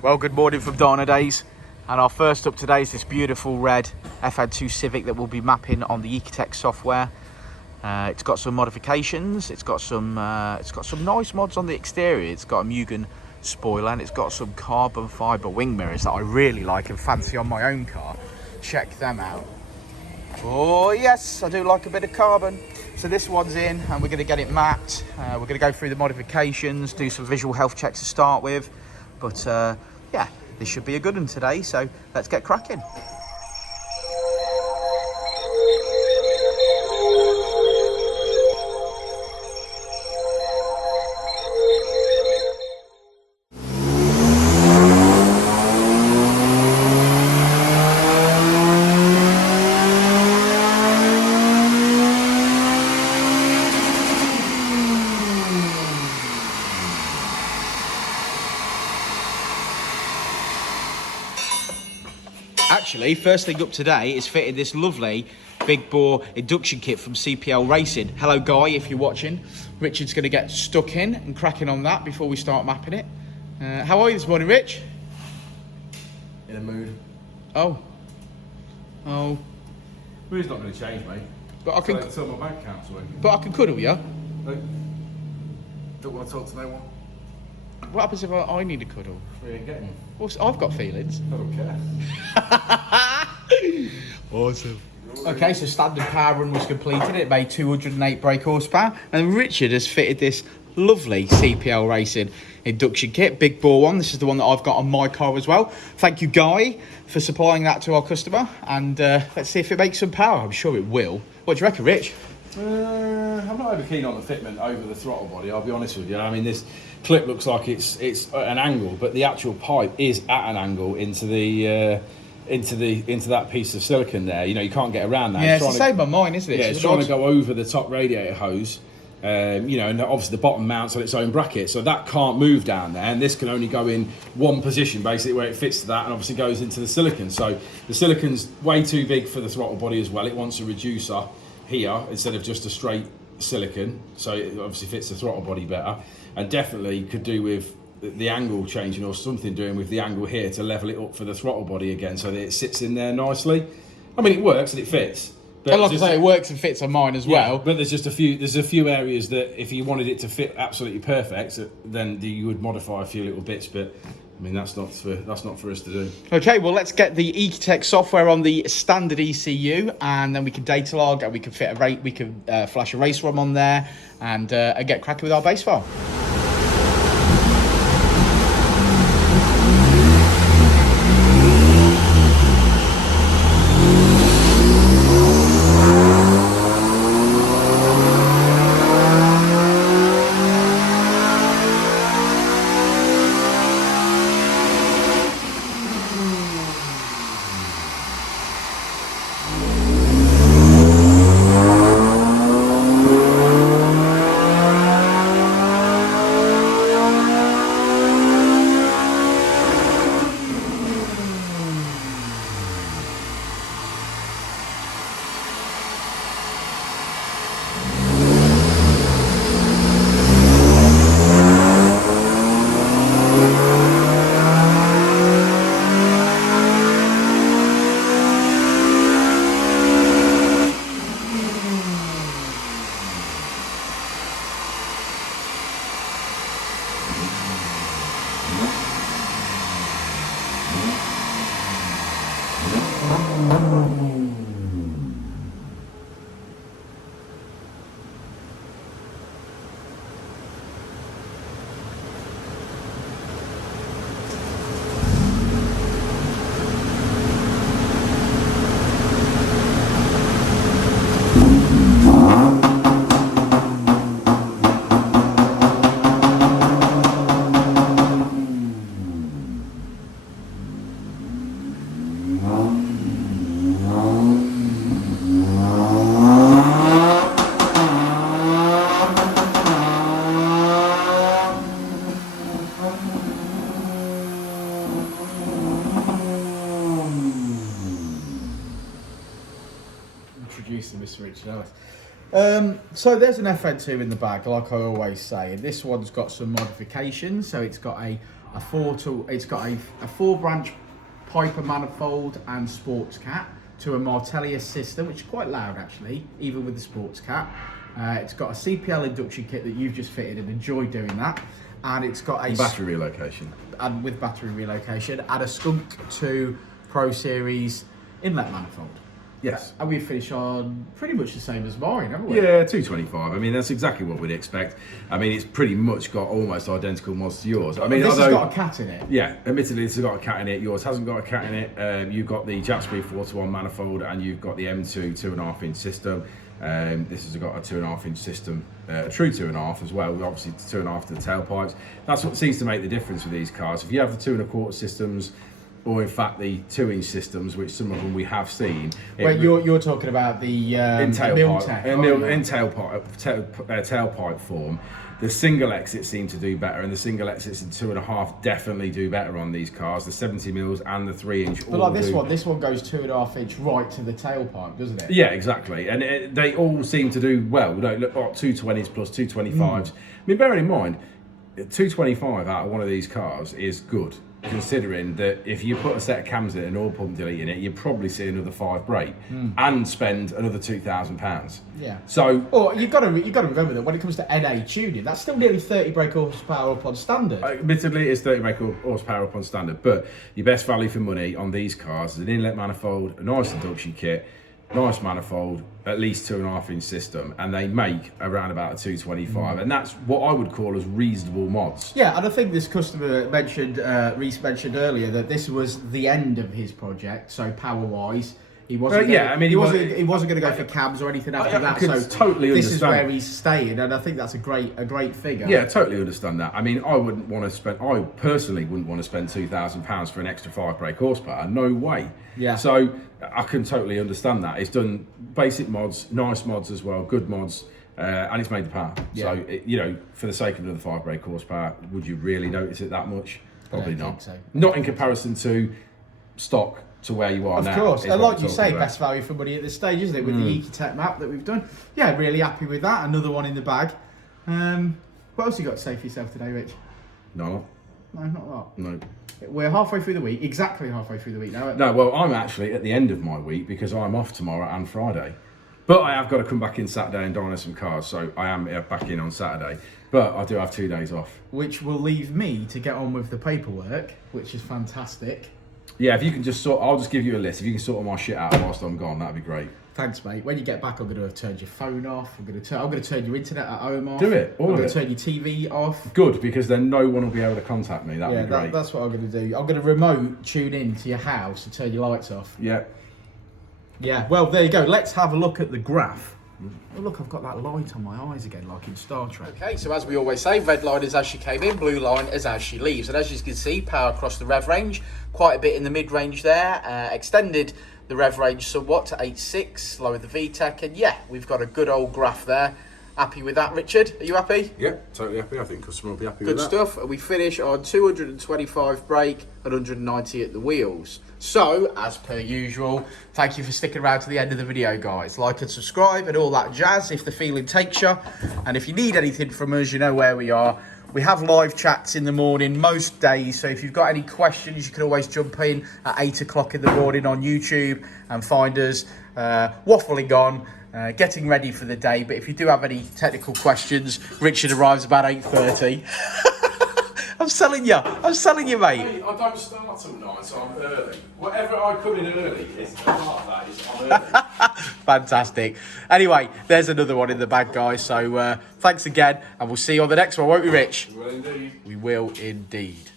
Well, good morning from Dynodaze, and our first up today is this beautiful red FN2 Civic that we'll be mapping on the Ecutek software. It's got some modifications. It's got some nice mods on the exterior. It's got a Mugen spoiler and it's got some carbon fibre wing mirrors that I really like and fancy on my own car. Check them out. Oh yes, I do like a bit of carbon. So this one's in and we're going to get it mapped. We're going to go through the modifications, do some visual health checks to start with. But yeah, this should be a good one today, so let's get cracking. Actually, first thing up today is fitted this lovely big bore induction kit from CPL Racing. Hello Guy, if you're watching. Richard's going to get stuck in and cracking on that before we start mapping it. How are you this morning, Rich? In a mood. Oh. Mood's not going to change, mate. But I can. Until my bank account's working. But I can cuddle you. Look, don't want to talk to no one. What happens if I need a cuddle? We ain't getting one. Well, I've got feelings. I don't care. Awesome. Okay, so standard power run was completed. It made 208 brake horsepower, and Richard has fitted this lovely CPL Racing induction kit, big bore one. This is the one that I've got on my car as well. Thank you, Guy, for supplying that to our customer, and let's see if it makes some power. I'm sure it will. What do you reckon, Rich? I'm not over keen on the fitment over the throttle body, I'll be honest with you. I mean, this clip looks like it's at an angle, but the actual pipe is at an angle into that piece of silicon there. You know, you can't get around that. Yeah, it's the same on mine, isn't it? Yeah, it's trying to go over the top radiator hose. You know, and obviously the bottom mounts on its own bracket, so that can't move down there, and this can only go in one position basically where it fits to that, and obviously goes into the silicon. So the silicon's way too big for the throttle body as well. It wants a reducer here instead of just a straight silicon, so it obviously fits the throttle body better, and definitely could do with the angle changing or something doing with the angle here to level it up for the throttle body again so that it sits in there nicely. I mean, it works and it fits. But like I say, it works and fits on mine as well. But there's a few areas that if you wanted it to fit absolutely perfect, then you would modify a few little bits. But I mean, that's not for us to do. Okay, well, let's get the Ecutek software on the standard ECU, and then we can data log, and we can fit flash a race ROM on there, and get cracking with our base file. introducing Mr. Richard Ellis. So there's an FN2 in the bag, like I always say, and this one's got some modifications. So it's got a it's got a 4-branch Piper manifold and sports cat to a Martellius system, which is quite loud actually, even with the sports cat. It's got a CPL induction kit that you've just fitted and enjoyed doing that. And it's got a battery relocation. And with battery relocation, and a Skunk 2 Pro Series inlet manifold. Yes. And we finish on pretty much the same as mine, haven't we? Yeah, 225. I mean, that's exactly what we'd expect. I mean, it's pretty much got almost identical mods to yours. I mean, this has got a cat in it. Yeah, admittedly, this has got a cat in it. Yours hasn't got a cat in it. You've got the Jackspeed 4-to-1 manifold, and you've got the M2 2.5-inch system. This has got a 2.5-inch system, a true 2.5 as well. Obviously, 2.5 to the tailpipes. That's what seems to make the difference with these cars. If you have the 2.25 systems, or in fact the 2-inch systems, which some of them we have seen. Wait, you're talking about the tailpipe form. The single exits seem to do better, and the single exits in 2.5 definitely do better on these cars. The 70 mils and the 3-inch. But like this one goes 2.5-inch right to the tailpipe, doesn't it? Yeah, exactly. And they all seem to do well. Look, 220s plus 225s. I mean, bearing in mind, 225 out of one of these cars is good, considering that if you put a set of cams in, an oil pump delete in it, you'd probably see another 5 brake and spend another £2,000. Yeah. So, or you've got to remember that when it comes to NA tuning, that's still nearly 30 brake horsepower up on standard. Admittedly, it's 30 brake horsepower up on standard, but your best value for money on these cars is an inlet manifold, a nice induction kit, nice manifold, at least 2.5-inch system, and they make around about a 225, and that's what I would call as reasonable mods. Yeah, and I think this customer mentioned, Reese mentioned earlier, that this was the end of his project. So power-wise, he wasn't. He wasn't going to go for cabs or anything after that. So totally this is where he's staying, and I think that's a great figure. Yeah, totally understand that. I mean, I personally wouldn't want to spend £2,000 for an extra 5 brake horsepower. No way. Yeah. So I can totally understand that. It's done basic mods, nice mods as well, good mods, and it's made the power. Yeah. So, for the sake of another 5 brake horsepower, would you really notice it that much? Probably not. So. Not in comparison to stock to where you are now. Of course, and like you say, best value for money at this stage, isn't it? With the Ecutek map that we've done. Yeah, really happy with that. Another one in the bag. What else you got to say for yourself today, Rich? No, not a lot. No. We're halfway through the week, exactly halfway through the week now. No, well, I'm actually at the end of my week because I'm off tomorrow and Friday. But I have got to come back in Saturday and dyno some cars, so I am back in on Saturday. But I do have 2 days off. Which will leave me to get on with the paperwork, which is fantastic. Yeah, if you can just I'll just give you a list. If you can sort all my shit out whilst I'm gone, that'd be great. Thanks, mate. When you get back, I'm going to have turned your phone off. I'm going to turn your internet at home off. Do it. I'm going to turn your TV off. Good, because then no one will be able to contact me. That'd be great. That's what I'm going to do. I'm going to remote tune in to your house and turn your lights off. Yeah. Yeah. Well, there you go. Let's have a look at the graph. Oh, look, I've got that light on my eyes again, like in Star Trek. Okay, so as we always say, red line is as she came in, blue line is as she leaves. And as you can see, power across the rev range, quite a bit in the mid-range there. Extended the rev range somewhat to 8.6, lowered the VTEC, and yeah, we've got a good old graph there. Happy with that, Richard? Are you happy? Yeah, totally happy. I think customer will be happy with that. Good stuff. We finish on 225 brake and 190 at the wheels. So, as per usual, thank you for sticking around to the end of the video, guys. Like and subscribe and all that jazz if the feeling takes you. And if you need anything from us, you know where we are. We have live chats in the morning most days, so if you've got any questions, you can always jump in at 8 o'clock in the morning on YouTube and find us waffling on, getting ready for the day. But if you do have any technical questions, Richard arrives about 8:30. I'm selling you, mate. Hey, I don't start till 9, so I'm early. Whatever I come in early, is part of that is I'm early. Fantastic. Anyway, there's another one in the bag, guys. So thanks again, and we'll see you on the next one, won't we, Rich? We will indeed. We will indeed.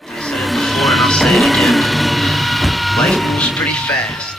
Before and I'll say it again. Life moves pretty fast.